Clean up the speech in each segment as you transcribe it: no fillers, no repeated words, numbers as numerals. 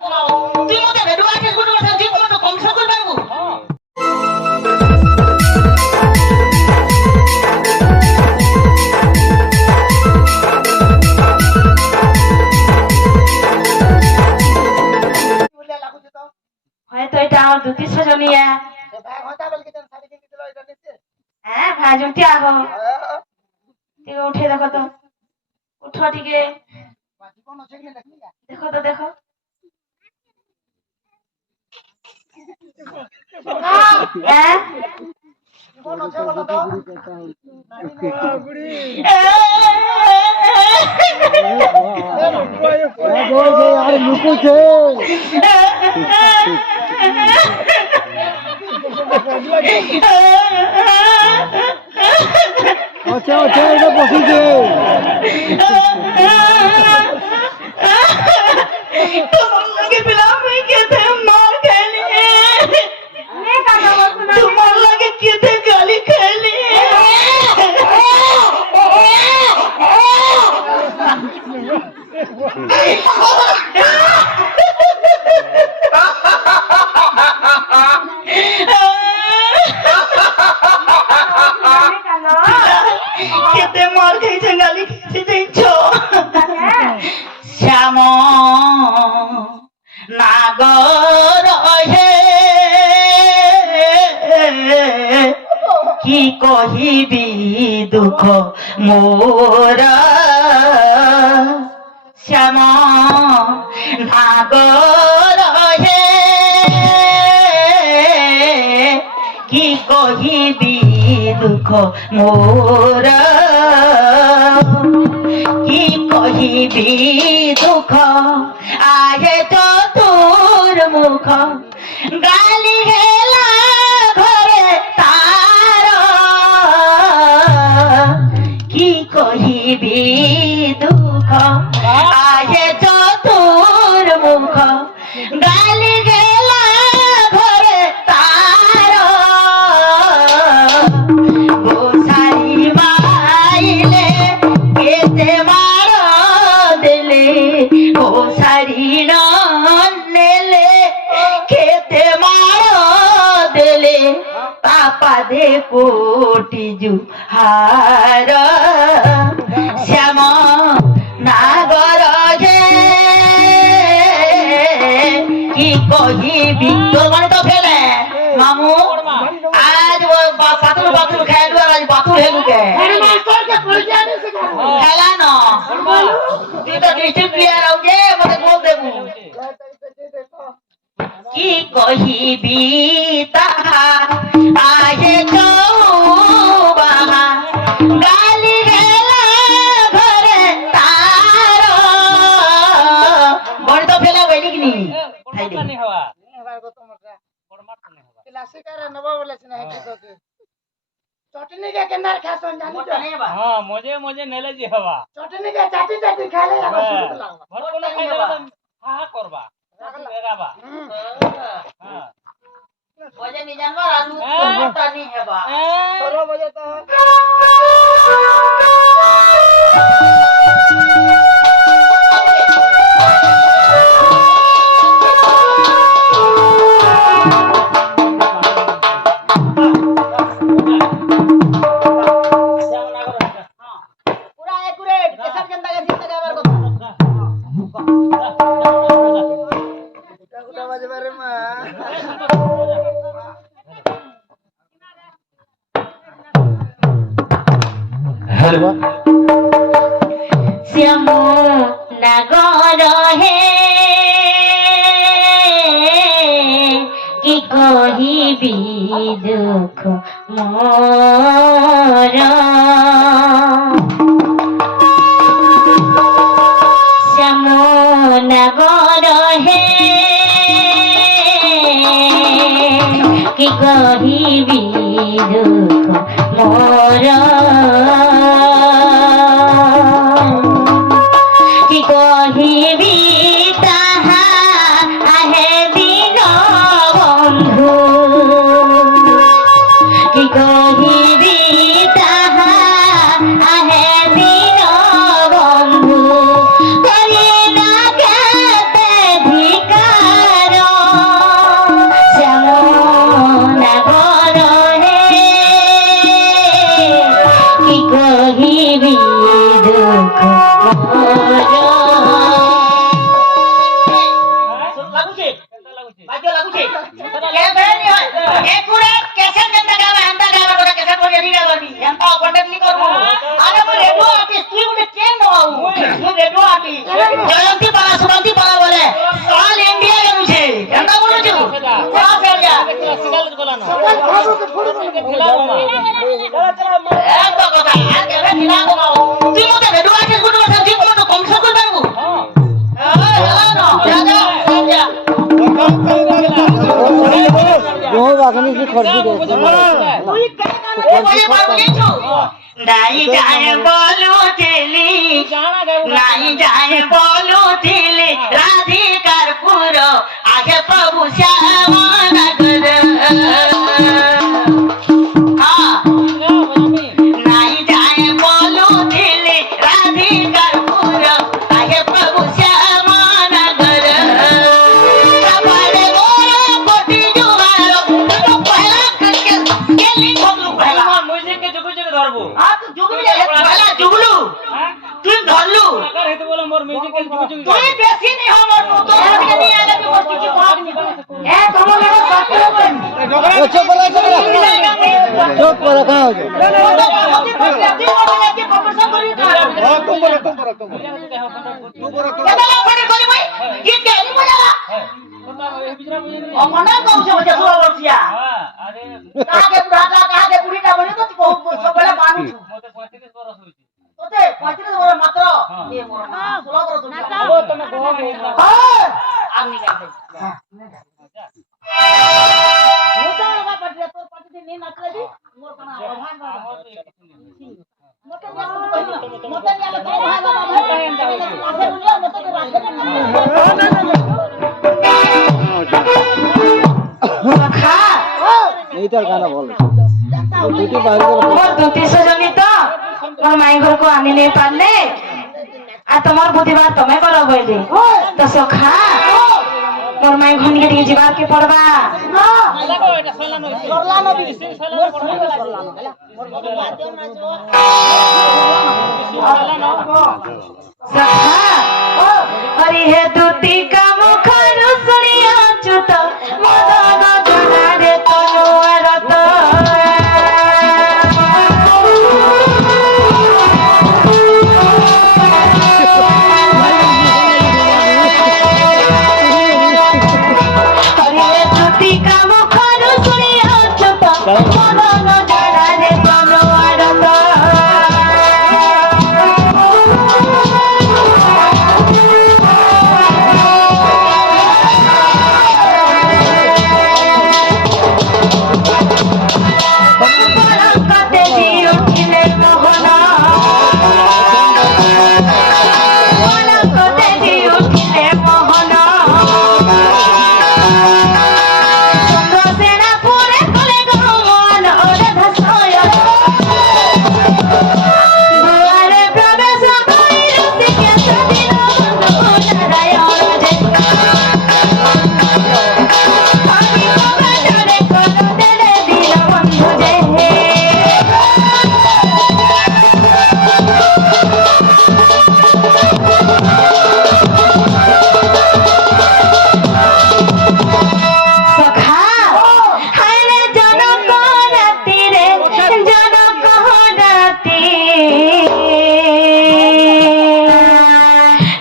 তুই মতে বেডুয়া কে গুড কথা তুই মতে কম সকল বাবু হয়তো এটা আমার দুটি সজনিয়া হ্যাঁ ভাই জুটি আহ ଟିକେ উঠে দেখো তো উঠ ଟିକେ দেখো তো দেখো হ্যাঁ আচ্ছা আচ্ছা এটা বসিছে তোমার লাগে বিলাম খেতে মার খেলি তোমার লাগে খেতে গালি খেলি খেতে মার খেয়েছে গালি খেতে দিচ্ছ শ্যাম নাগর হে কি কহিবি দুঃখ মোর শ্যাম নাগর হে কি কহিবি দুঃখ মোর কি কহিবি দুঃখ আহে চতুর মুখ গালি হেলা ঘরে তার কি কহিবি দুঃখ আহে চতুর মুখ গালি হেলা ঘরে তার গোসাই মাইলে কেতে মার দিলে গোসারি নেলে খেতে মার দিলে পাপা দে কোটি জুহার শ্যাম নাগর হে কি কহিবি তোমার তো ফেলে মামু আজ পাথর পাথর খেলু আর আজ পাথর হেলুকে খেলা ন তুই তো ডিস্ট্রিক্ট প্লেয়ার আউ যে মতে গোল দেবু কি কহিবি তাহা আহে চৌবাহা গালি হেলা ঘরে তার বড় তো ফেলা বলি কি নি चटनी के केनार खासन जानी तो हां मजे नेले जी हवा चटनी के चाटी चाटी खाले आबा सुत लागबा भटकोना खाइले हा करबा एगाबा हां मजे नि जानबा आलू मोटा नि हेबा 16 बजे तो শ্যাম নাগর হে কি কহিবি দুঃখ মোর শ্যাম নাগর হে কি কহিবি দুঃখ মোর কি কহিবি তাহা আহে দিন বন্ধু কি কহিবি তাহা আহে দিন বন্ধু করি না কেতে ভিকা খেলাবো মা এত কথা আর কেবে কিনা গো তুই মতে ভেডুয়া কে গুড কথা ঠিক মতো কমসা কর পারবো নাই যায় বলো তেলি নাই যায় বলো তেলি রাধিকার পুরো আগে প্রভু শ্যামা নগর নাই যায় বলো তেলি রাধিকার পুরো আগে প্রভু শ্যামা নগর সবারে মোরা কোটি জুয়ার তো পহলা করকে কেলি বলু পহলা মুজিকে জুগু জুগু ধরবো তো জুগলি পহলা জুগলু হ্যাঁ তুই ধরলু আকার হেতু বলে মোর মিউজিক্যাল জুগু জুগু তুই বেশি নি হমর তো আজকে নিয়ে আলে তুই বল কিছু ভাগ নি এ তোমার লাগা সাথে হবেন চুপ করে কাজ হচ্ছে আরে মতে 35 বরস হইছে ও তুমি গোয়া গইলা এইটার গানা বল দুটি বাইরে मोर माई घर को आनी नहीं पारले आ तुम्हार बुद्धीबार तमे करो बोली तो सखा मोर माई घन के टिके जीवार के पड़बा লাগো এটা সলানো হইছে সলানো দিছি सखा अरे हे दूती का मुखर सुनिया चुत मदन जना रे तनु रत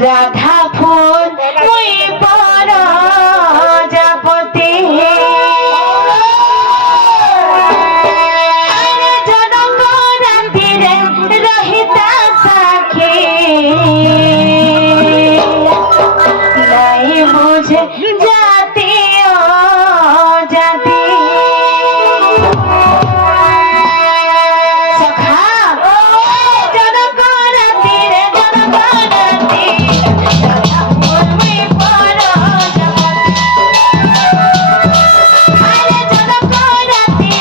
राधा फूल मुई पर जापति अरे जनक राति रे रहिता साखी नहीं बुझे जाती ओ जाती सखा जनक राति रे जनक राति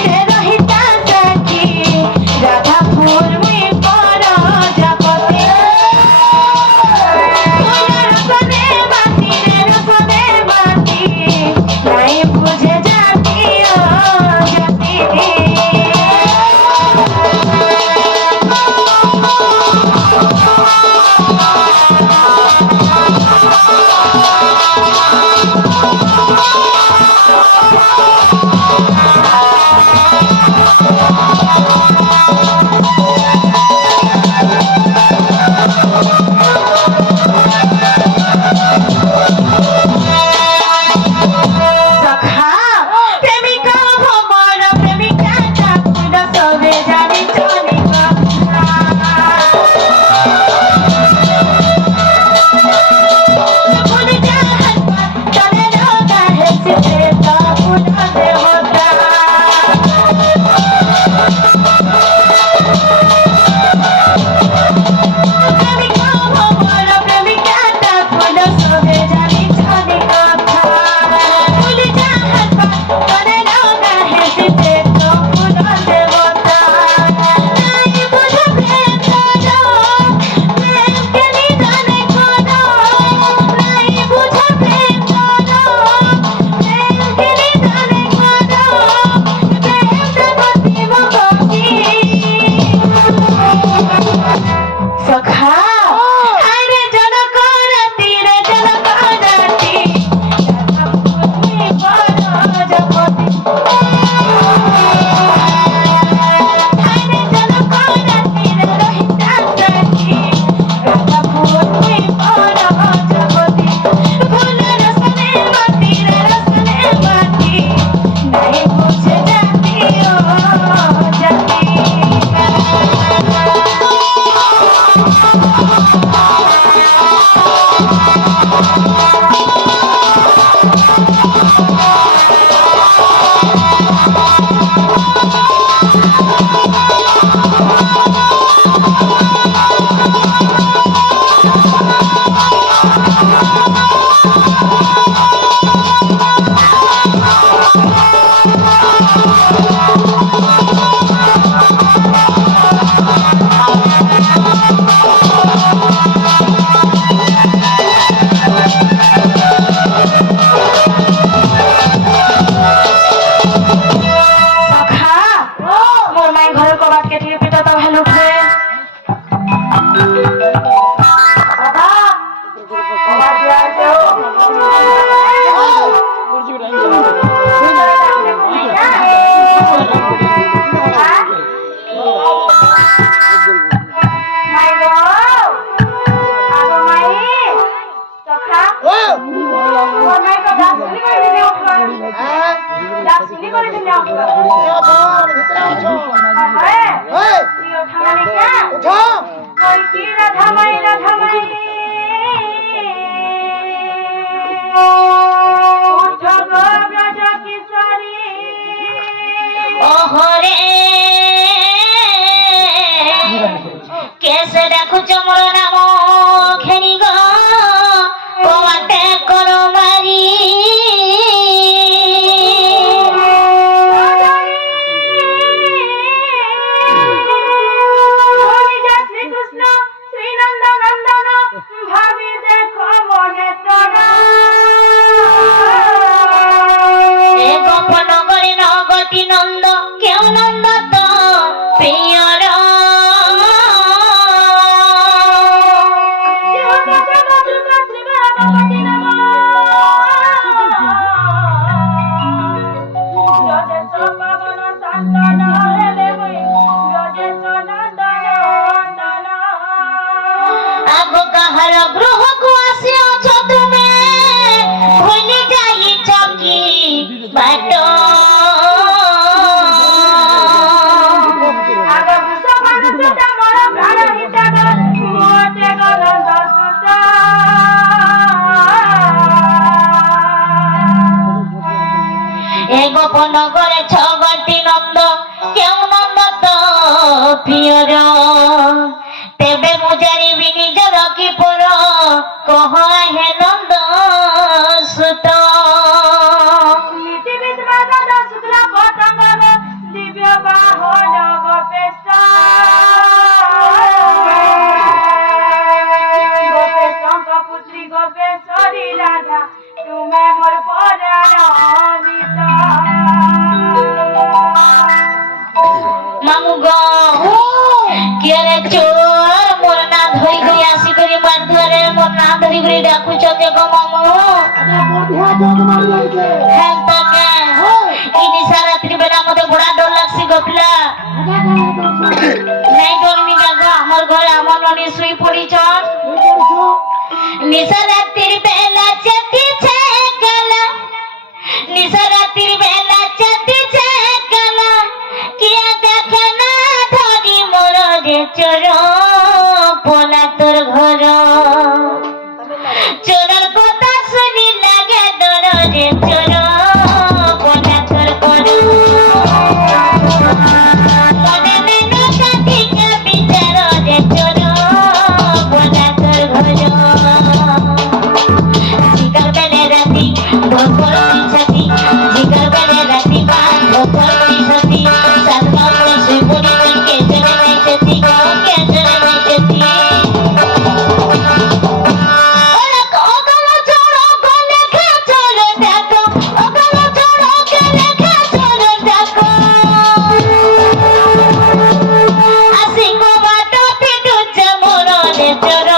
रसने बाती কি করেছিল ভিতরে আছো হ্যাঁ এই তুই ওঠানি কে উঠো ওই কি রাধামাই উঠো গো ব্রজ কিশোরী ওহরে কেসে দেখুছ মোর নাম খেনি গো তোমাতে করো মারি শ্রীকৃষ্ণ শ্রীনন্দ নন্দন ভাবি দেখো মনে তোরা এ গোপন করে নগতি নন্দ কেউ নন্দ তো প্রিয়র আগো কাহার গ্রহକୁ ଆସିଅଛ ତୁମେ ଭୁଲି ଯାଇଛ କି ବାଟ এ গোপন করে ছগটি নন্দ কেউ নন্দ তো প্রিয়র তেবে মু জানিবি নিজর কি পর কহ হে নন্দ সুত পুত্রী গোপেশ্বরী রাধা তুমি মোর মামু গো কে রে চোর মোর না ধরি করে আসি করে মার ধরে মোর না ধরি করে ডাকুছ কে গো মামু বধিয়া যোগ মারি যাইছে হ্যাঁ তাকে এই নিশা রাত্রি বেলা মতে বড়া ডর লাগছি গপিলা নাই ডরমি জাগা আমার ঘরে আমার ননি শুই পড়িছ নিশা রাত্রির বেলা চেতিছে গলা নিশা রাত্রির বেলা চেতিছে গলা কিয়া দেখে না ধরি মোর রে চোর পোলা তোর ঘর চোরের কথা শুনি লাগে ডর রে চোর পোলা তোর ঘর মনে মনে কাঁদিকে বিচার রে চোর পোলা তোর ঘর জিগার বেলে রাতি ভোর সাথী জিগার বেলে রাতি বা ভোর সাথী সাতমা শুই পড়ি কে চলে যাইতেছি কে চলে যাইতেছি ওরা ওকালো চড়ো গলে খা চলে দেখো ওকালো চড়ো গলে খা চলে দেখো আসি গো বাটতে ডুচ মোরলে চোর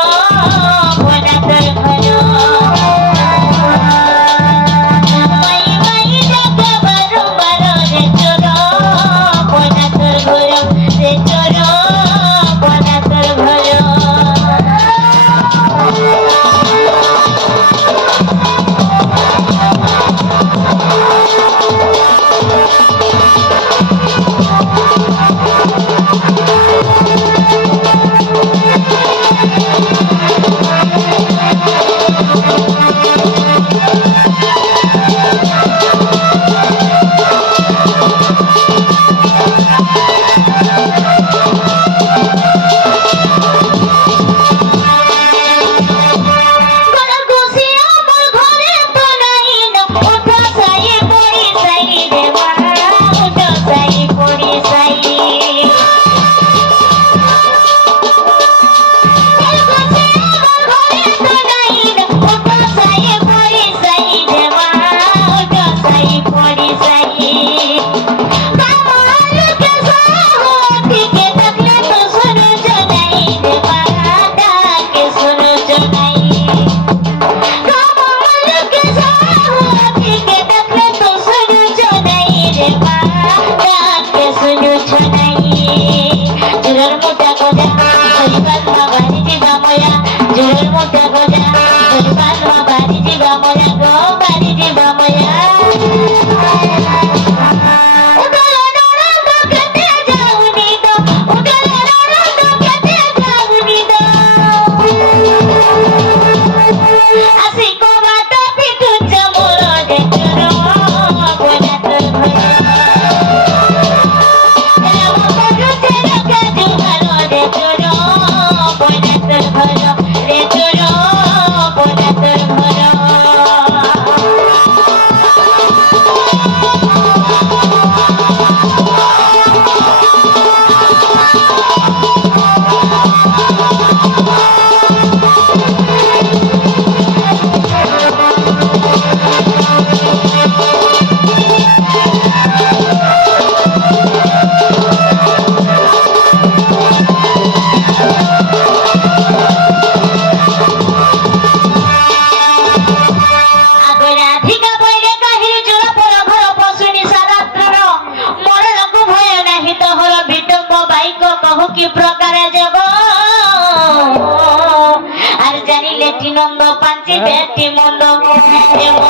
পোলা তোর ঘর মাই মাই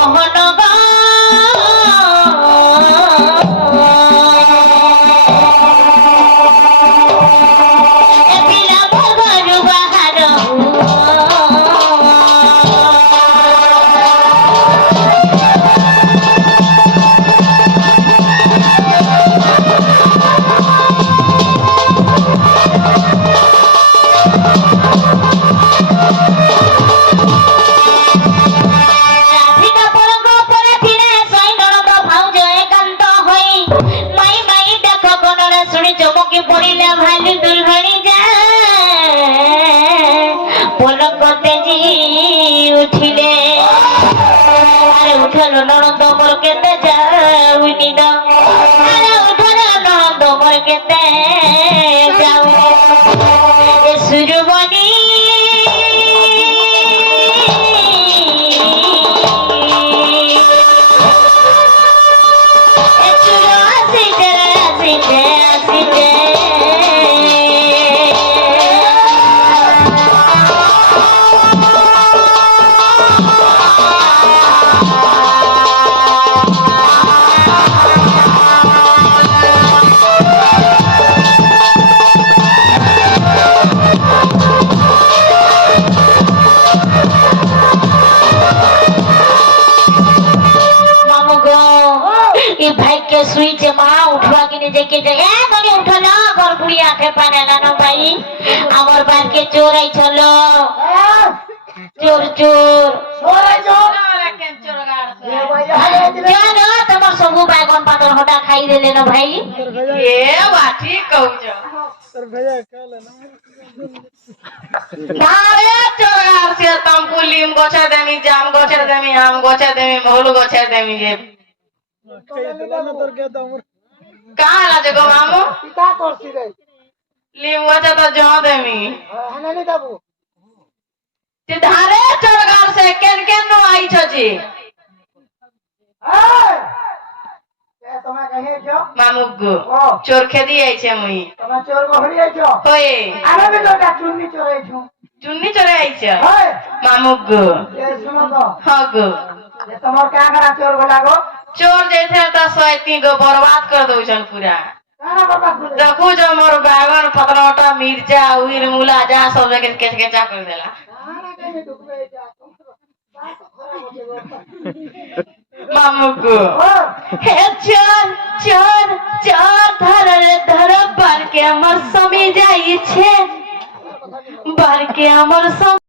মোহন গো বিলাপ ঘরু বাহার রাধিকা পরঙ্গ পরাধীনে সই ননদ ভাউজ একান্ত হই মাই মাই দেখো কোনরা শুনি চমকি পড়িলে ভালি দুলহনি যায় পলক তেজি উঠিলে আরে উঠলো ননদ মোর কেতে যাউনি দ আরে উঠলো ননদ মোর কেতে যাও এ সুরবনি ভাইকে শুইছে মা উঠবা কিনে দেখে যায় মানে উঠলো ঘর বুড়ি আঠে পারে না ভাই আমার বাড়িকে চোর আইছিল চোর চোর জানো তোমার সবু বাইগন পাতর হটা খাই দেলে না ভাই এ বা ঠিক কହୁଛ তোর ভैया कहले ना ধারে চোরার সে তমকু লিম গছে দেমি জাম গছে দেমি আম গছে দেমি মহুল গছে দেমি যে कहले ना তোর কে দামর কাহা লাগে গো মামু পিতা করছি রে লিম গছে তো জ দেমি হানানি দাবু যে ধারে চোরগার সে কেন কেন নো আইছ জি কে তোমা কহে છો মামু গো চোর খেদি আইছে মুই তোমা চোর গহরি আইছো হয়ে আরে বে তোটা চুন্নি চোরাইছো চুন্নি চোরে আইছ হয় মামু গো এ শুনো তো হ গো যে তোমার কাগরা চোর গলাগো चोर जैसे तो सोती को बर्बाद कर दौन पूरा কানা বাবা করে देखो जो मोर बैगन पतरोटा मिर्चा उइर मुला जा सब लेके केच केचा कर देला কানা কহে ঢুকবে যা বাত খরাব হবে मामू को ও हे चोर चोर चोर धर धर पर के हमर समी जाई छे बर के हमर